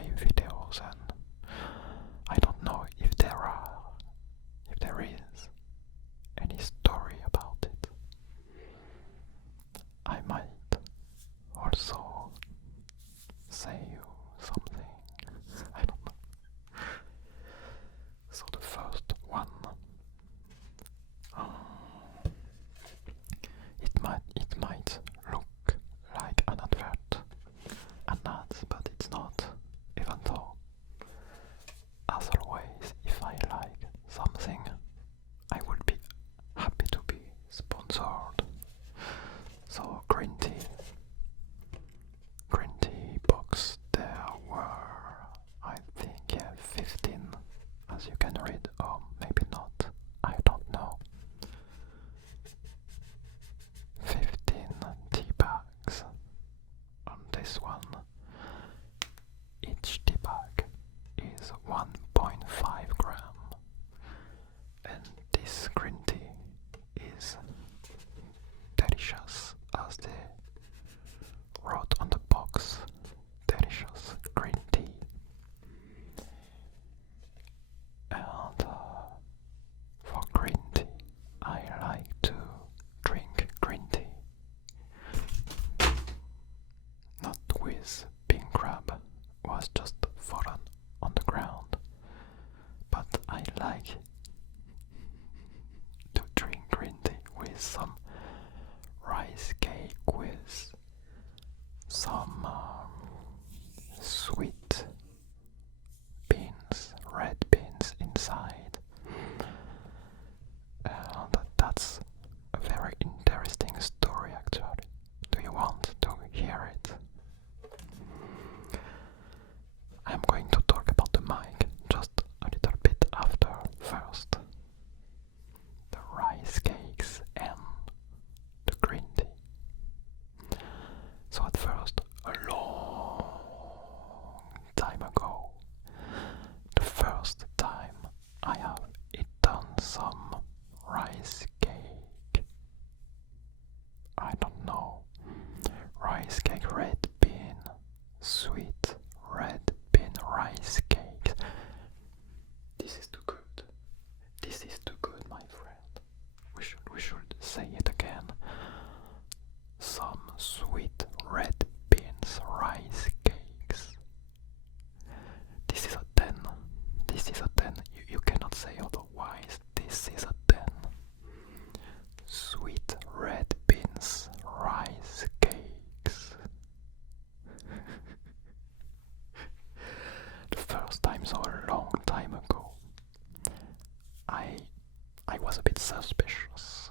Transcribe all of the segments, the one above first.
my videos, and I don't know if there is any story about it. I might also say you something, I don't know. So the first one, it might look like an advert, an ad, but it's not, even though, as always, if I like something, I would be happy to be sponsored. So green tea box, there were, I think, 15, as you can read, or maybe not, I don't know. 15 tea bags on this one. Each tea bag is 1.5 gram, and this green tea is delicious, as they wrote on the box, delicious green tea. And for green tea, I like to drink green tea not with pink crab, was just fallen on the ground, but I like to drink green tea with some rice cake, with some sweet beans, red beans inside. And that's a very interesting story, actually. Do you want to hear it? I'm going to talk about the mic just a little bit after. First, the rice cakes and the green tea. So at first, a long time ago, the first time I have eaten some rice cake, I don't know, rice cake, red bean, sweet red bean rice cake. This is too good. This is too good, my friend. We should say it again. Some sweet red beans rice cakes. This is a 10. This is a 10. You cannot say otherwise. This is a 10. Sweet red beans rice cakes. The first time, so a long time ago, I was a bit suspicious.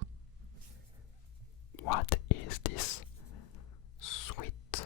What is this sweet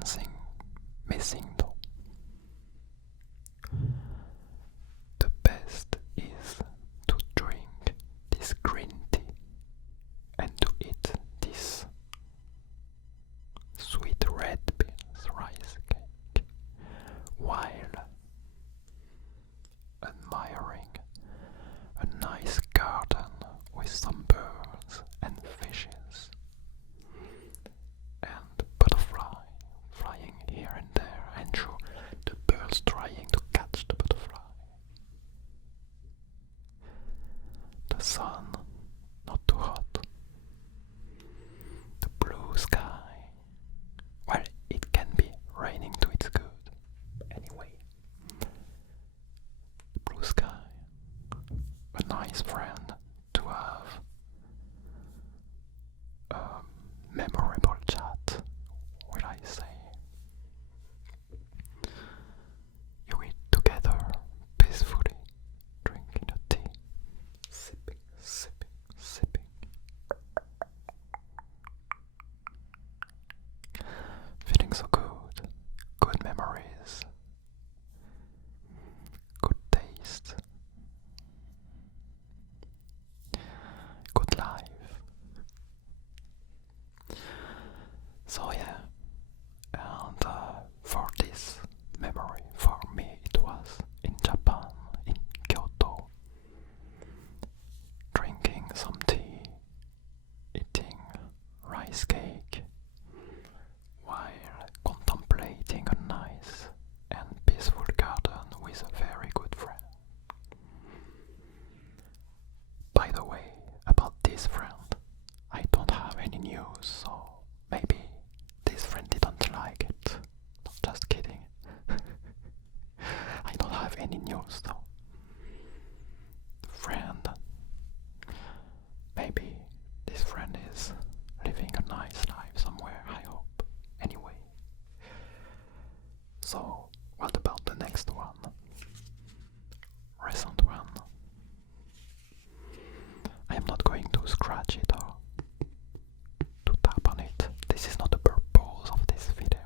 one thing missing though. The best is to drink this green tea and to eat this sweet red beans rice cake while admiring a nice garden with some birds and fishes and butterfly flying here and there, and sure, the birds trying to catch the butterfly. The sun, not too hot. The blue sky. Well, it can be raining too, it's good. Anyway, the blue sky. A nice friend to have. A memorable chat, will I say. You eat together peacefully, drinking the tea, sipping, sipping, sipping. Feeling so good, good memories, good taste, good life. So yeah, and for this memory, for me it was in Japan, in Kyoto, drinking some tea, eating rice cake, while contemplating a nice and peaceful garden with a very good friend. By the way, about this friend, I don't have any news, so maybe this friend didn't like it. No, just kidding. I don't have any news though. Friend, maybe this friend is living a nice life somewhere, I hope. Anyway, so what about the next one? Recent one. I am not going to scratch it or to tap on it. This is not the purpose of this video.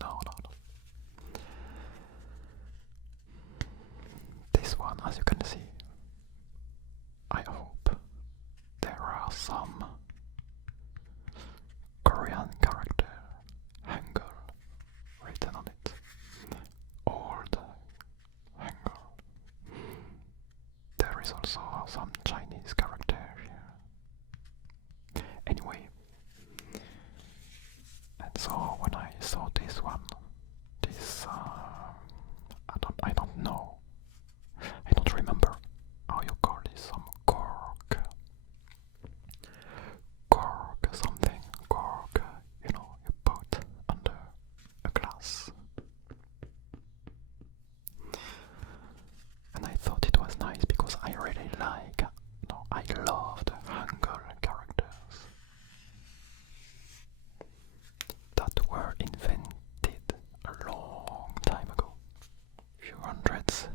No. This one, as you can see, I hope there are some Korean character, Hangul, written on it. Old Hangul. There is also some Chinese character here. Anyway, and so when I saw this one, this I don't know, I don't remember how you call this, some cork something, cork, you know, you put under a glass. And I thought it was nice because I really I love the Hangul characters that were invented a long time ago, few hundreds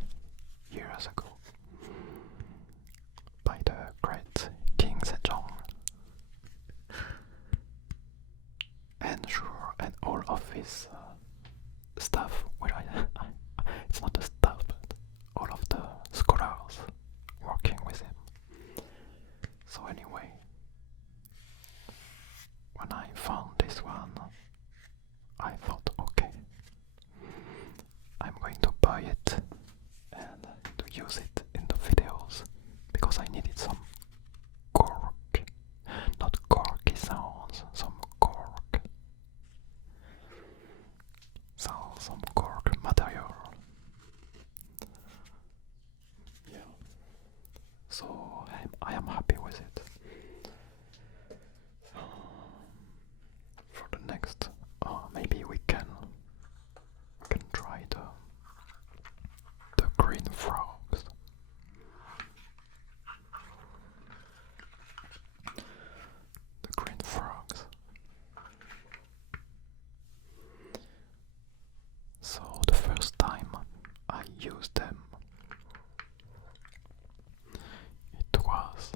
years ago, by the great King Sejong. And all of his stuff, it's not the stuff, but all of the scholars working with him. So anyway, when I found this one, I thought, okay, I'm going to buy it and to use it in the videos because I needed some cork, not corky sounds, some cork. So some cork material. Yeah. So I am happy with it. For the next, maybe we can try the green frogs. The green frogs. So the first time I used them, it was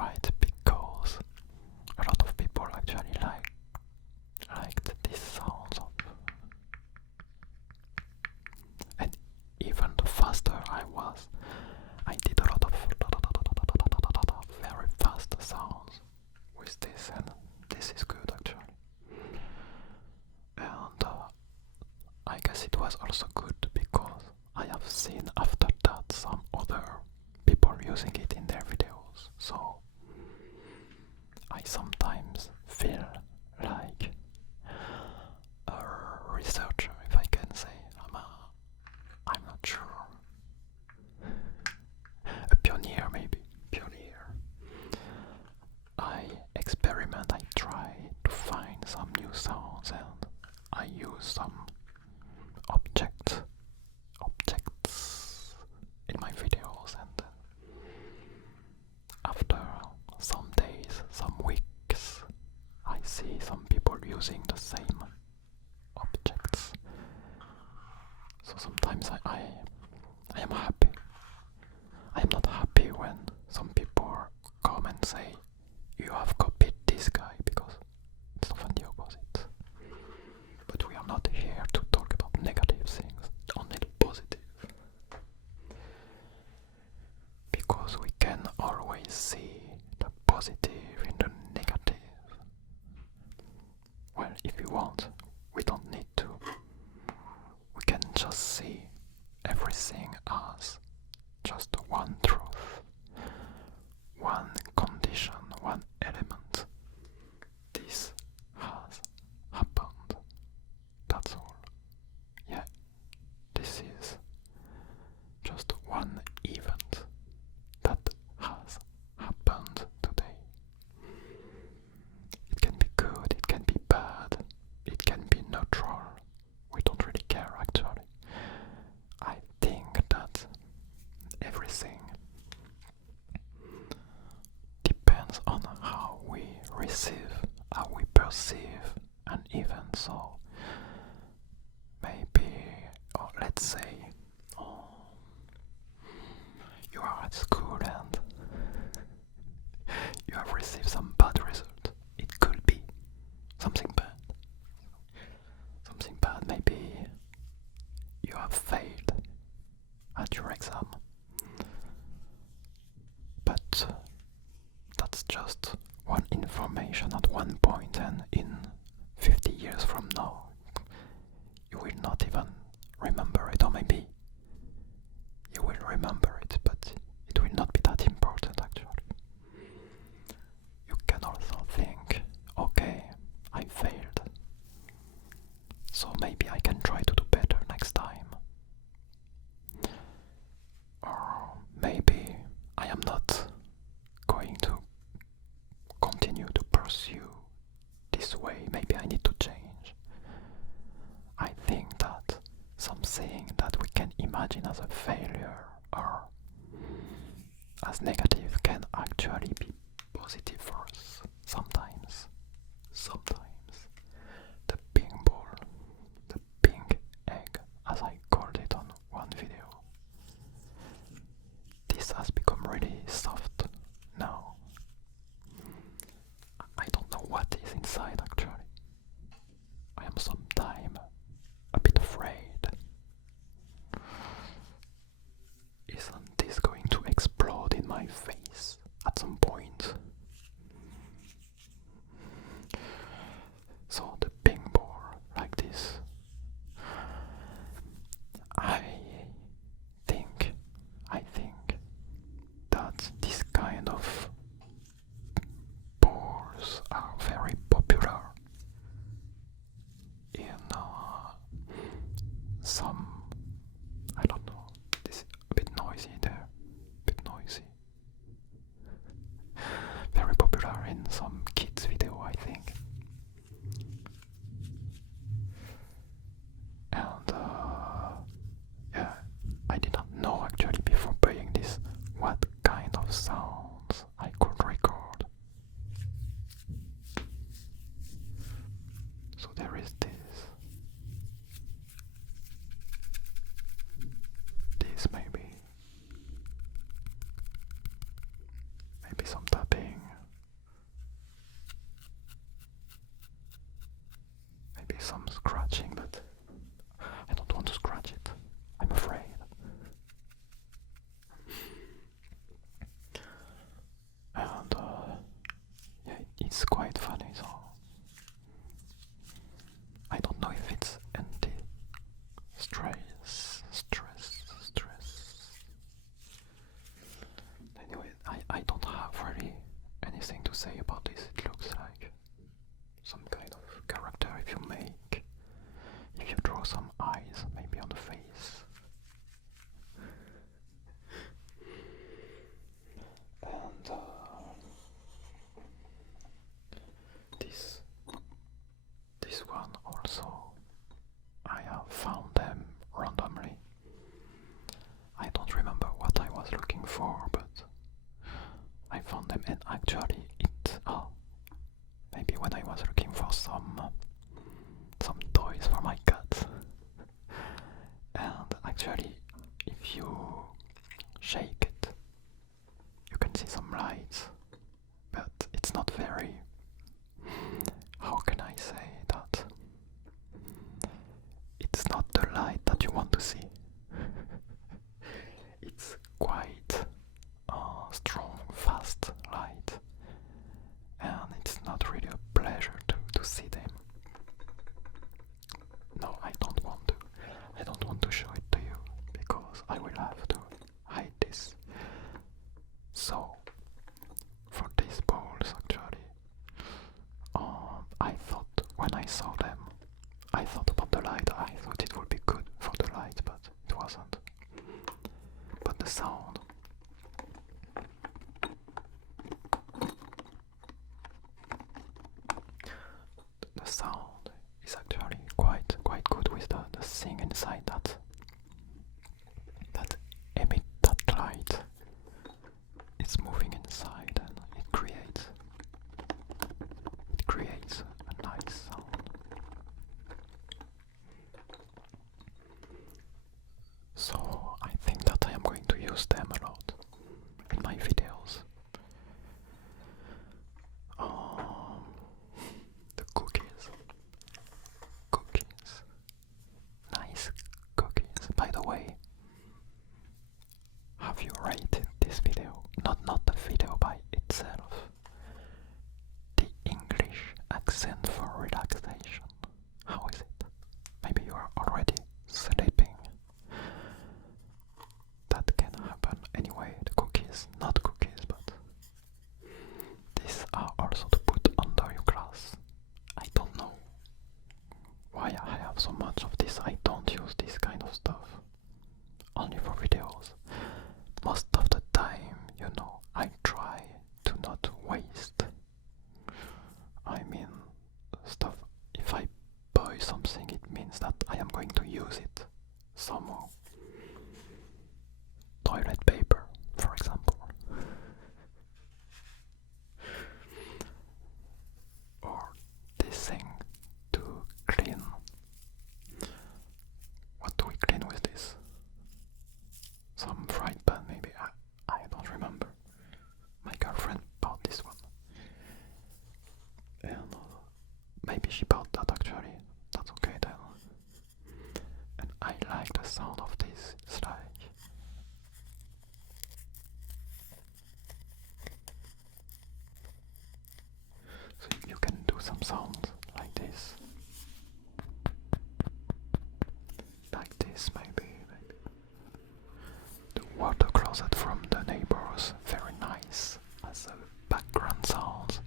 right? Because a lot of people actually liked these sounds of, and even the faster I was, I did a lot of very fast sounds with this, and this is good actually. And I guess it was also good because I have seen after that some other people using it in their videos, so I sometimes feel like a researcher, if I can say. I'm not sure. A pioneer, maybe. Pioneer. I experiment, I try to find some new sounds, and I use some objects in my videos, and after some days, some weeks, I see some people using the same objects. So sometimes I am happy. I am not happy when some people come and say, you have copied this guy, because it's often the opposite. But we are not here to talk about negative things, only the positive. Because we can always see the positive in the negative. Well, if you want, we don't need to. We can just see everything as just one truth, one condition, one element. This has happened. That's all. Yeah, this is just one event that has happened today. It can be good, it can be bad, it can be neutral. We don't really care actually. I think that everything depends on how we receive, how we perceive an event. So maybe, or let's say, you are at school and you have received some bad result. It could be something bad. Something bad, maybe you have failed at your exam. But that's just one information at one point, and in 50 years from now, you will not even remember it, or maybe you will remember it, but it will not be that important actually. You can also think, okay, I failed, so maybe I can try to do better next time. Or maybe I am not going to continue to pursue this way, maybe I need to change. I think that something that we can imagine as a failure or as negative can actually be positive for us sometimes. The ping ball, the pink egg, as I called it on one video. This has become really soft now. I don't know what is inside actually. I am sometimes a bit afraid. Isn't this going to explode in my face at some point? So the ping ball like this. I think that this kind of balls are very popular in some, I don't know, this is a bit noisy there, very popular in some kids video, I think. And yeah, I didn't know actually before playing this what kind of sounds I could record. So there is this maybe some tapping, it's quite funny, so I don't know if it's anti-stress, stress. Anyway, I don't have really anything to say about this. It looks like some kind of character if you draw some eyes, maybe on the face. And this one also, I have found them randomly. I don't remember what I was looking for, but I found them, and actually maybe when I was looking for some toys for my cat. And actually, if you shake it, you can see some lights, but it's not very, how can I say that? It's not the light that you want to see. It's quite strong, fast light, and it's not really a pleasure to see them. No, I don't want to show it to you, because I will have to hide this. So, for these balls actually, I thought when I saw them, I thought about the light. I thought it would be good for the light, but it wasn't. But the sound, is actually quite good with the thing inside that emit that light. It's moving inside, and it creates a nice sound. So I think that I am going to use them a lot in my videos. The cookies, nice cookies. By the way, have you rated this video? Not the video by itself. The English accent for relaxation. How is it? Maybe you are already sleeping. That can happen. Anyway, the cookies, not cookies, but these are also to put under your glass. I don't know why I have so much of this. I don't use this kind of stuff. Only for videos. Most of the time, I try to not waste. I mean, stuff. If I buy something, it means that I am going to use it somehow. Toilet paper, for example. Or this thing to clean. What do we clean with this? Some fried pan, maybe. I don't remember. My girlfriend bought this one. And maybe she bought that actually. That's okay then. And I like the sound of this. It's like so you can do some sounds like this. Like this maybe. The water closet from the neighbors, very nice as a background sound.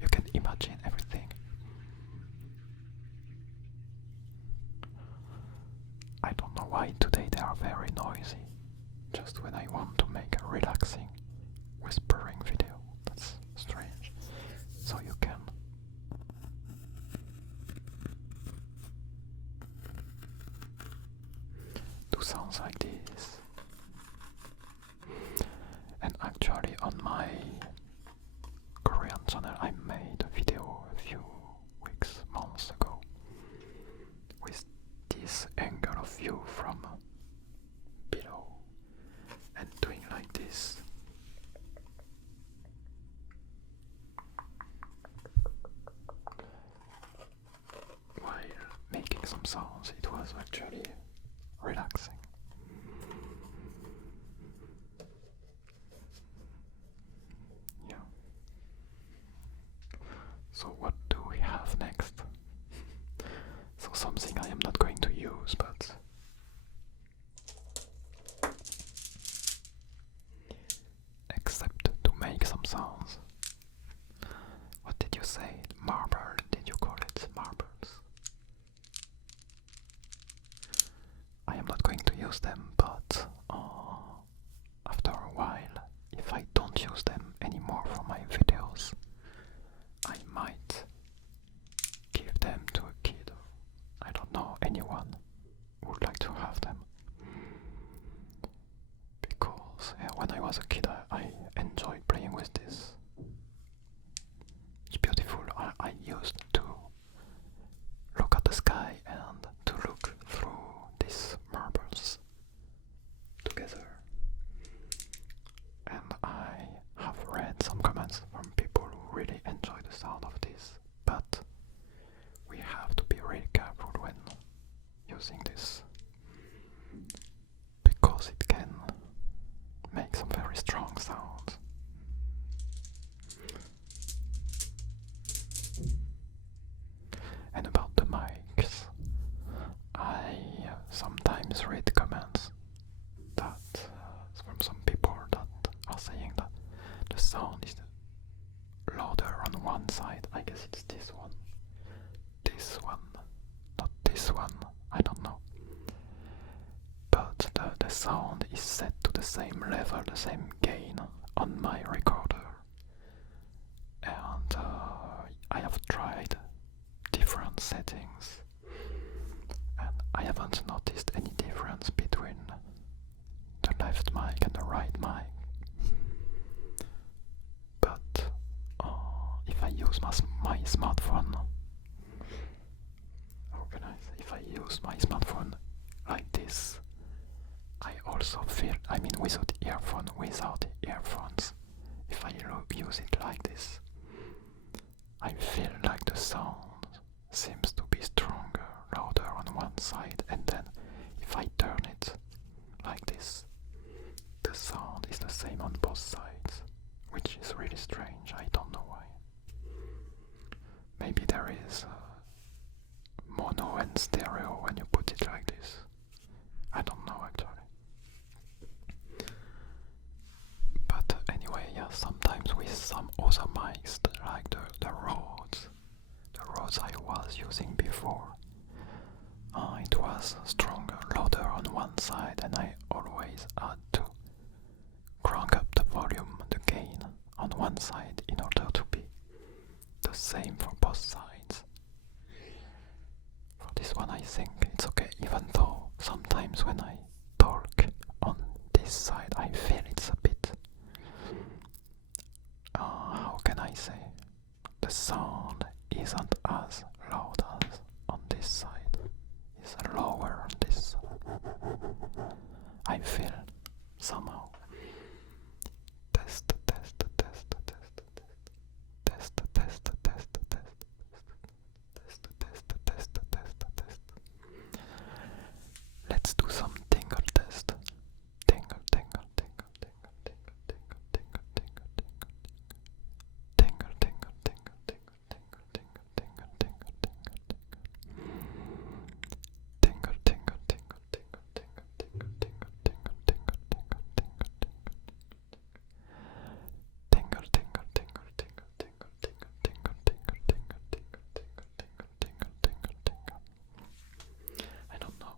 You can imagine everything. I don't know why today they are very noisy, just when I want to make a relaxing whispering video. That's strange. So you can do sounds like this. And actually on my Korean channel I made a video a few months ago with this angle of view from below and doing like this. While making some sounds, it was actually relaxing. Yeah. So what do we have next? So something I am not going to use, but except to make some sounds. What did you say? Marble, did you call it? Marbles. I am not going to use them, but after a while, if I don't use them anymore for my videos, I might give them to a kid. I don't know, anyone who would like to have them. Because when I was a kid, I enjoyed playing with this. It's beautiful. I used to look at the sky and to look through these marbles together. And I have read some comments from people who really enjoy the sound of this, but we have to be really careful when using this, because it can make some very strong sounds. And about the mics, I sometimes read comments that from some people that are saying that the sound is louder on one side. I guess it's this one, not this one, I don't know. But the sound is set to the same level, the same gain on my recorder. And I have tried different settings, and I haven't noticed any difference between the left mic and the right mic. But if I use my smartphone, how can I say? If I use my smartphone like this, I also feel, I mean without earphones, if I use it like this, I feel like the sound seems to be stronger, louder on one side, and then if I turn it like this, the sound is the same on both sides, which is really strange. I don't know why. Maybe there is mono and stereo when you put it like this. I don't know actually. But anyway, yeah, sometimes with some other mics, like the Rhodes I was using before, it was stronger, louder on one side, and I always had to crank up the volume, the gain on one side in order to be the same for both sides. For this one I think it's okay, even though sometimes when I talk on this side I feel it's a bit, how can I say, the sound isn't as loud as on this side, it's lower on this side. I feel somehow. Test. Let's do some tingle test. Tingle. I don't know.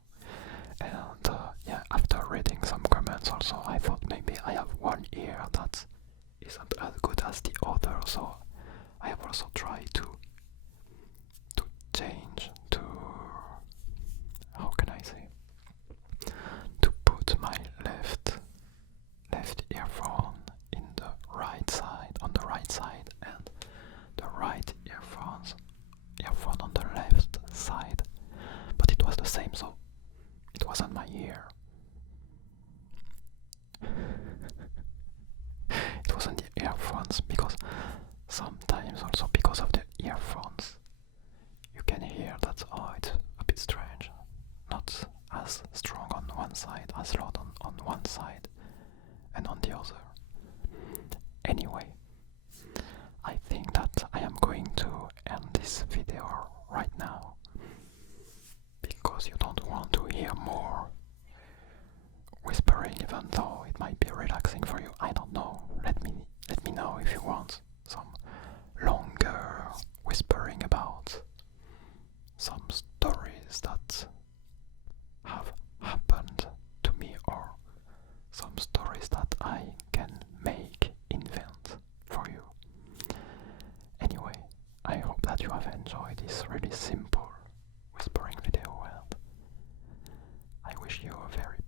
And yeah, after reading some comments also, I thought maybe I have one ear that isn't as good as the other, so I have also tried to change to, how can I say, to put my left earphone in the right side, on the right side, and the right earphone on the left side, but it was the same, so it wasn't my ear. It wasn't the earphones, because sometimes also because of the earphones you can hear that, it's a bit strange, not as strong on one side, as loud on one side and on the other. Anyway, I think that I am going to you have enjoyed this really simple whispering video, and I wish you a very